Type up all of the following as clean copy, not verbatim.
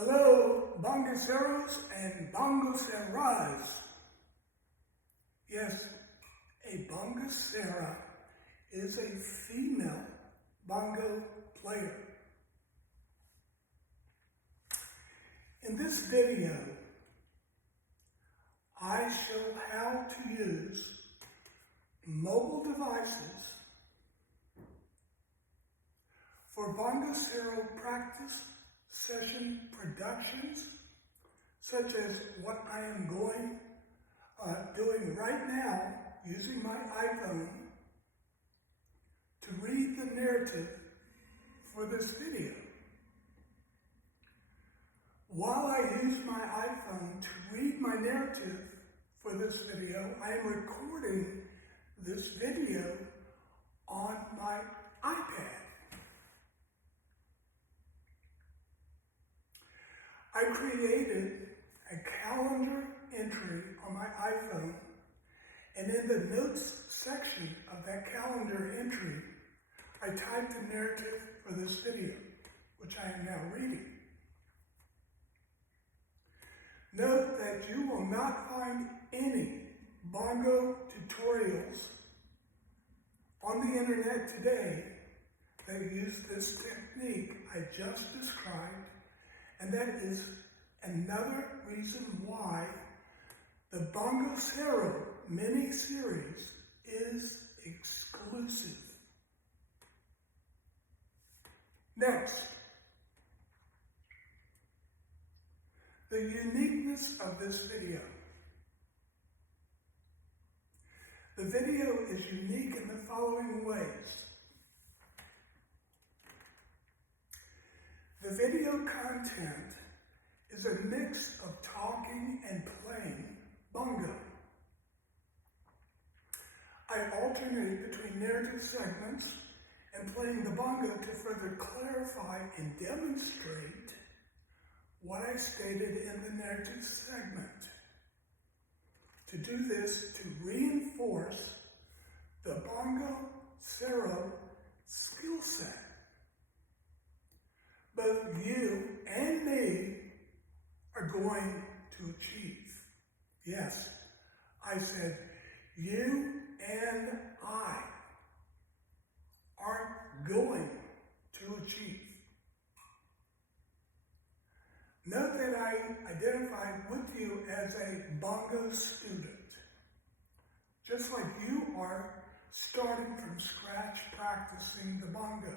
Hello, Bongoceros and Bongoceras. Yes, a Bongocera is a female bongo player. In this video, I show how to use mobile devices for Bongocero practice session productions, such as what I am doing right now using my iPhone to read the narrative for this video. While I use my iPhone to read my narrative for this video, I am recording this video on my iPad. I created a calendar entry on my iPhone, and in the notes section of that calendar entry, I typed the narrative for this video, which I am now reading. Note that you will not find any bongo tutorials on the internet today that use this technique I just described, and that is another reason why the Bongocero mini-series is exclusive. Next, the uniqueness of this video. The video is unique in the following ways. The video content is a mix of talking and playing bongo. I alternate between narrative segments and playing the bongo to further clarify and demonstrate what I stated in the narrative segment. To do this, to reinforce the Bongocero skill set. Both you and me are going to achieve. Yes, I said you and I are going to achieve. Note that I identified with you as a bongo student, just like you are starting from scratch practicing the bongo.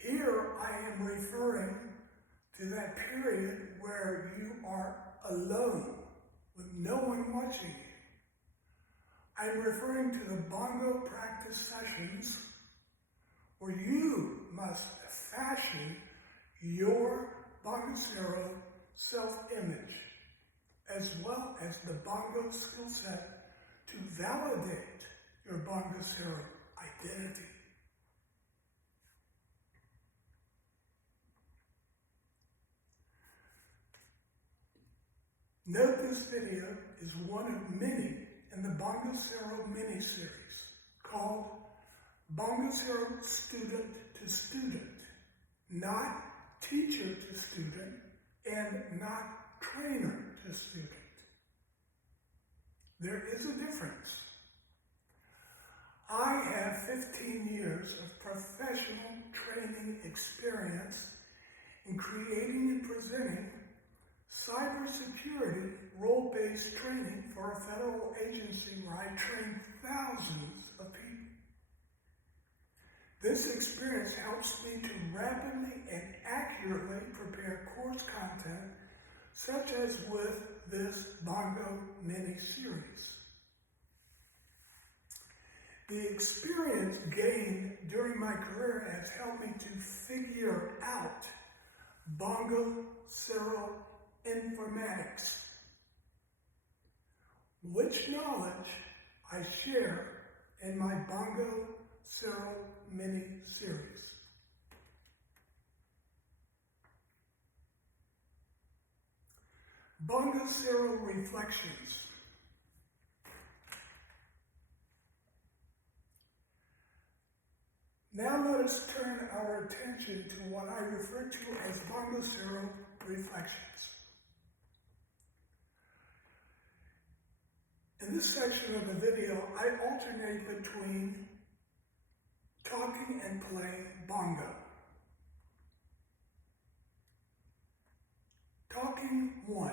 Here I am referring to that period where you are alone with no one watching you. I am referring to the bongo practice sessions where you must fashion your Bongocero self-image, as well as the bongo skill set to validate your Bongocero identity. Note this video is one of many in the Bongocero mini-series called Bongocero Student to Student, not teacher to student, and not trainer to student. There is a difference. I have 15 years of professional training experience in creating and presenting cybersecurity role-based training for a federal agency where I train thousands of people. This experience helps me to rapidly and accurately prepare course content, such as with this Bongo mini-series. The experience gained during my career has helped me to figure out Bongocero informatics, which knowledge I share in my Bongocero mini-series. Bongocero reflections. Now let us turn our attention to what I refer to as Bongocero reflections. In this section of the video, I alternate between talking and playing bongo. Talking 1.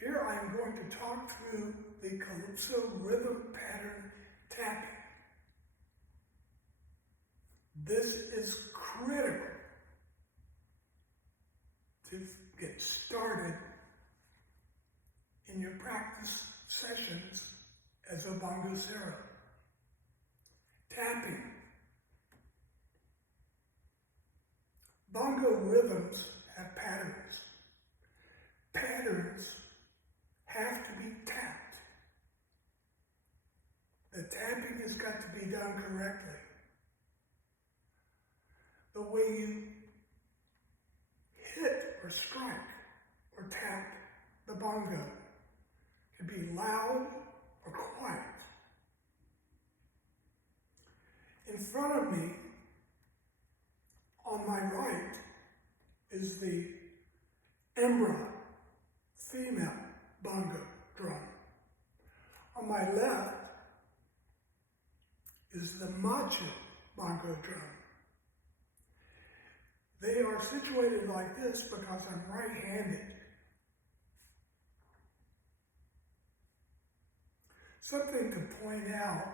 Here I am going to talk through the calypso rhythm pattern tapping. This is critical to get started in your practice sessions as a bongocero. Tapping. Bongo rhythms have patterns. Patterns have to be tapped. The tapping has got to be done correctly. The way you hit or strike or tap the bongo can be loud or quiet. In front of me, on my right, is the Embra female bongo drum. On my left is the macho bongo drum. They are situated like this because I'm right-handed. Something to point out,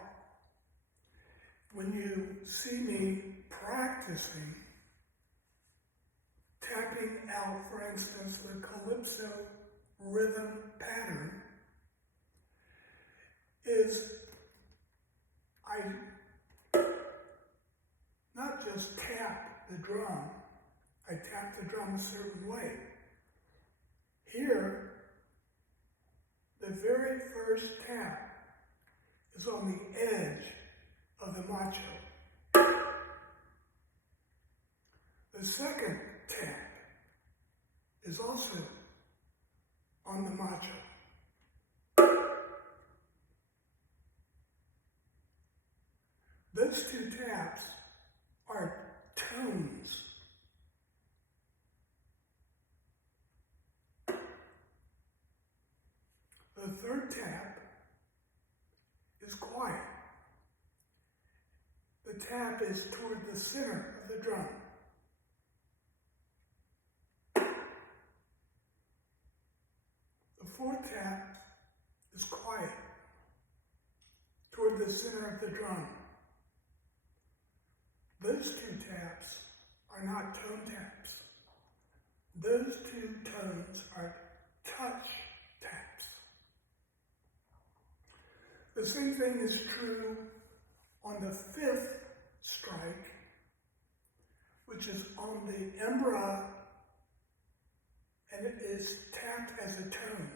when you see me practicing, tapping out, for instance, the calypso rhythm pattern, is I not just tap the drum, I tap the drum a certain way. Here, the very first tap is on the edge of the macho. The second tap is also on the macho. Those two taps are tones. The third tap is quiet. The tap is toward the center of the drum. The fourth tap is quiet, toward the center of the drum. Those two taps are not tone taps. Those two tones are touch taps. The same thing is true on the fifth strike, which is on the embra, and it is tapped as a tone.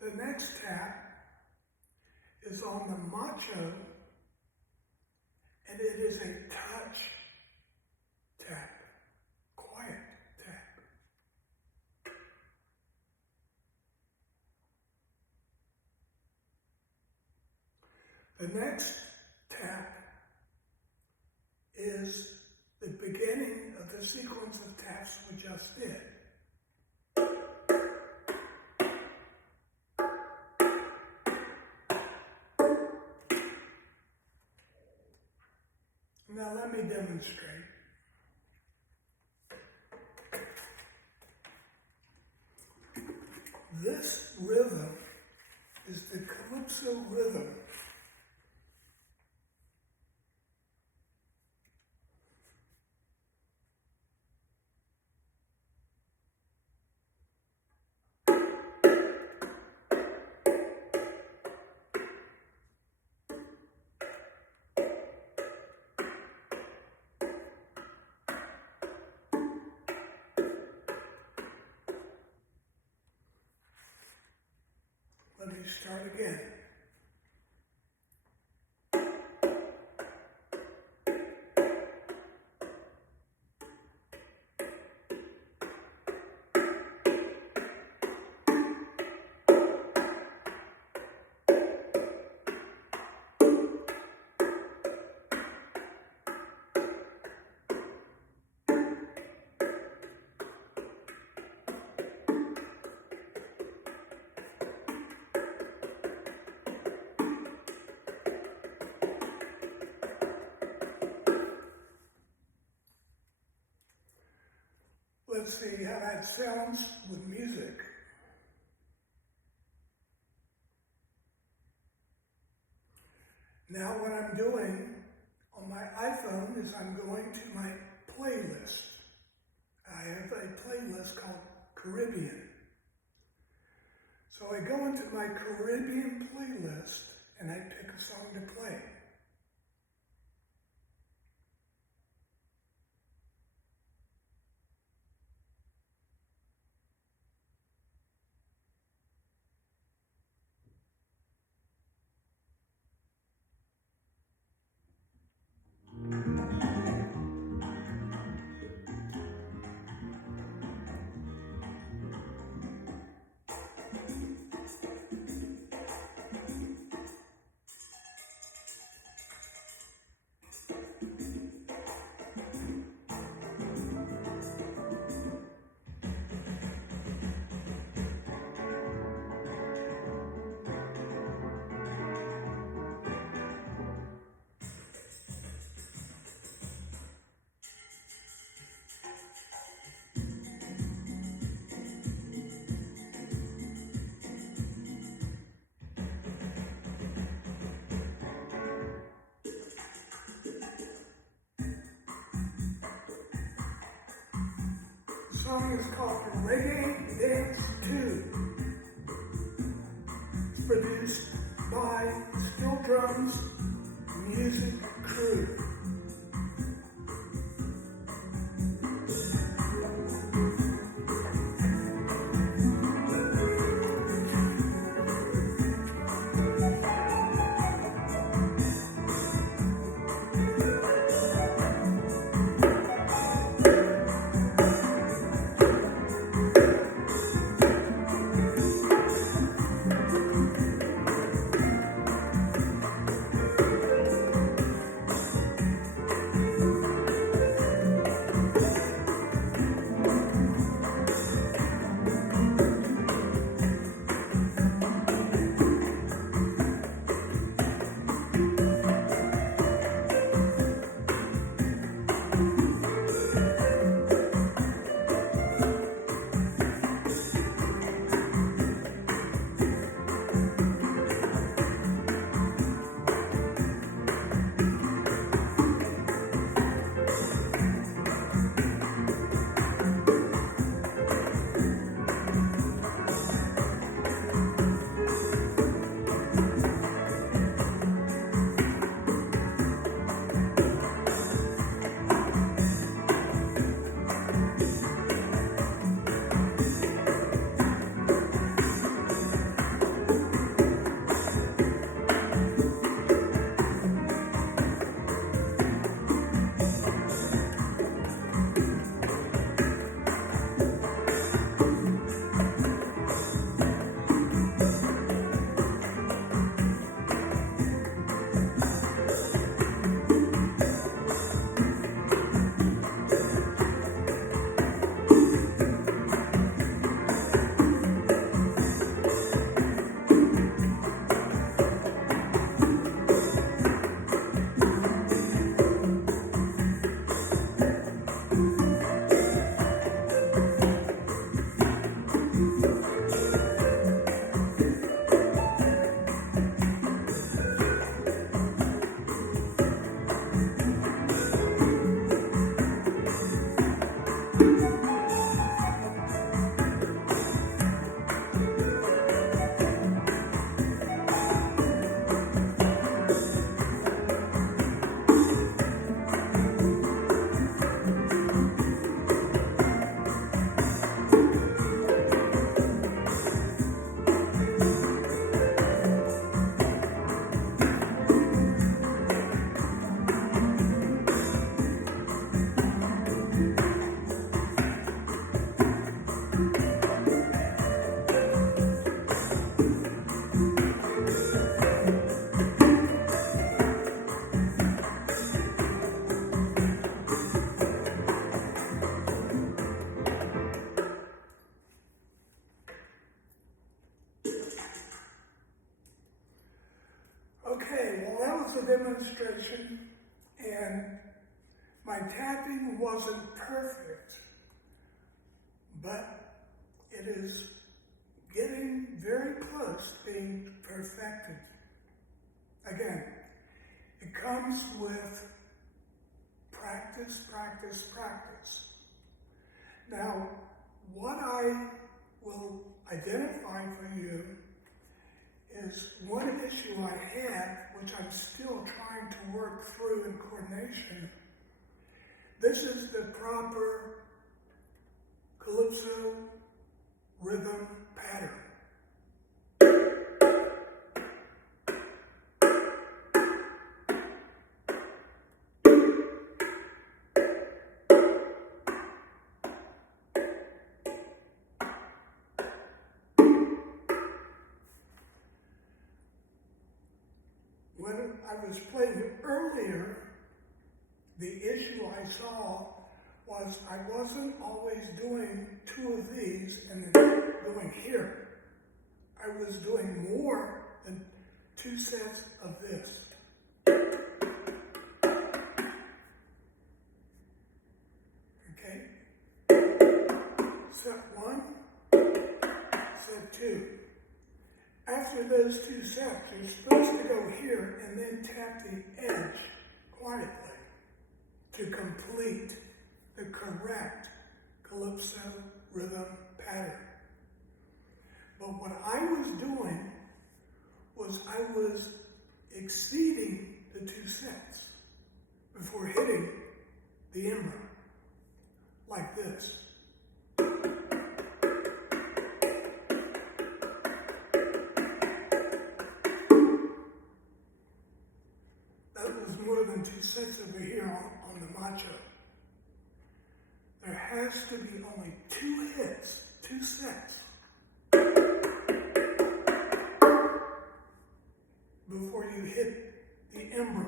The next tap is on the macho, and it is a touch tap, quiet tap. The next tap is the beginning of the sequence of taps we just did. Now let me demonstrate. This rhythm is the calypso rhythm. Let me start again. let's see how that sounds with music. Now what I'm doing on my iPhone is I'm going to my playlist. I have a playlist called Caribbean. So I go into my Caribbean playlist and I pick a song to play. The song is called Reggae Dance 2. It's produced by Steel Drums Music Crew. Demonstration, and my tapping wasn't perfect, but it is getting very close to being perfected. Again, it comes with practice, practice, practice. Now, what I will identify for you is one issue I had, which I'm still trying to work through in coordination. This is the proper calypso rhythm pattern. When I was playing it earlier, the issue I saw was I wasn't always doing two of these and then going here. I was doing more than two sets of this. Okay? Set one, set two. After those two sets, you're supposed to go here and then tap the edge quietly to complete the correct calypso rhythm pattern. But what I was doing was I was exceeding the two sets before hitting the ember, like this. More than two sets over here on the macho. There has to be only two hits, two sets, before you hit the ember.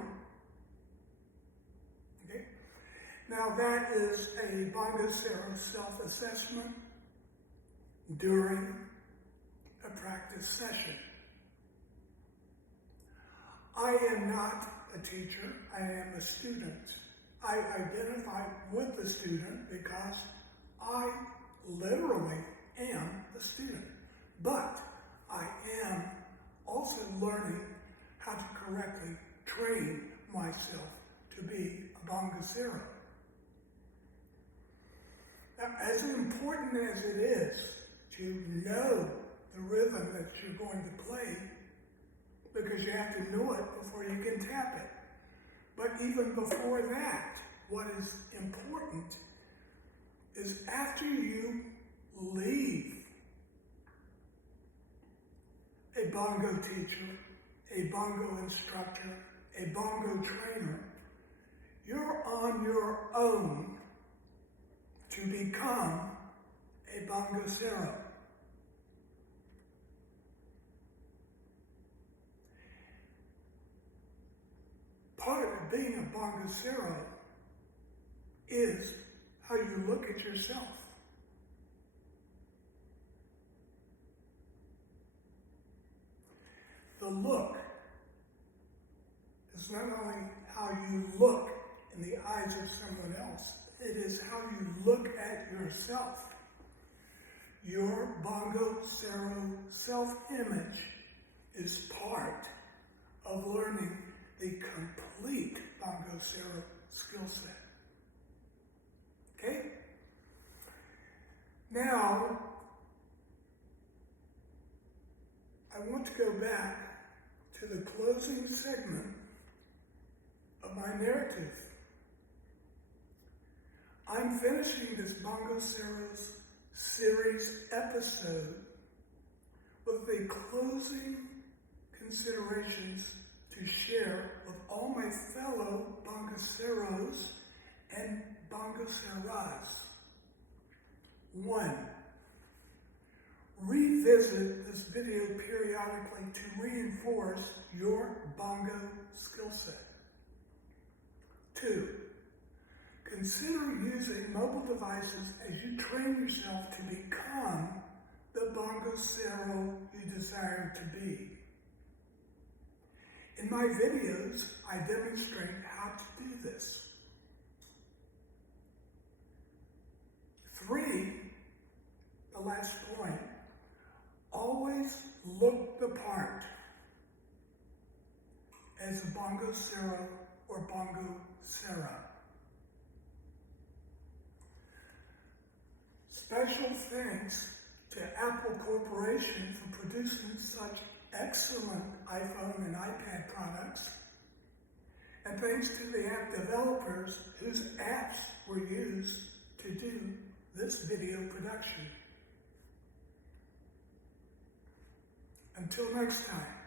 Okay? Now that is a Bongocero self-assessment during a practice session. I am not a teacher, I am a student. I identify with the student because I literally am a student. But I am also learning how to correctly train myself to be a Bongocero. Now, as important as it is to know the rhythm that you're going to play, because you have to know it before you can tap it. But even before that, what is important is after you leave a bongo teacher, a bongo instructor, a bongo trainer, you're on your own to become a Bongocero. Part of being a Bongocero is how you look at yourself. The look is not only how you look in the eyes of someone else, it is how you look at yourself. Your Bongocero self-image is part of learning the complete Bongocero skill set. Okay? Now, I want to go back to the closing segment of my narrative. I'm finishing this Bongoceros series episode with the closing considerations to share with all my fellow Bongoceros and Bongoceras. 1. Revisit this video periodically to reinforce your bongo skill set. 2. Consider using mobile devices as you train yourself to become the Bongocero you desire to be. In my videos, I demonstrate how to do this. 3, last point, always look the part as a Bongocero or Bongocera. Special thanks to Apple Corporation for producing such excellent iPhone and iPad products, and thanks to the app developers whose apps were used to do this video production. Until next time.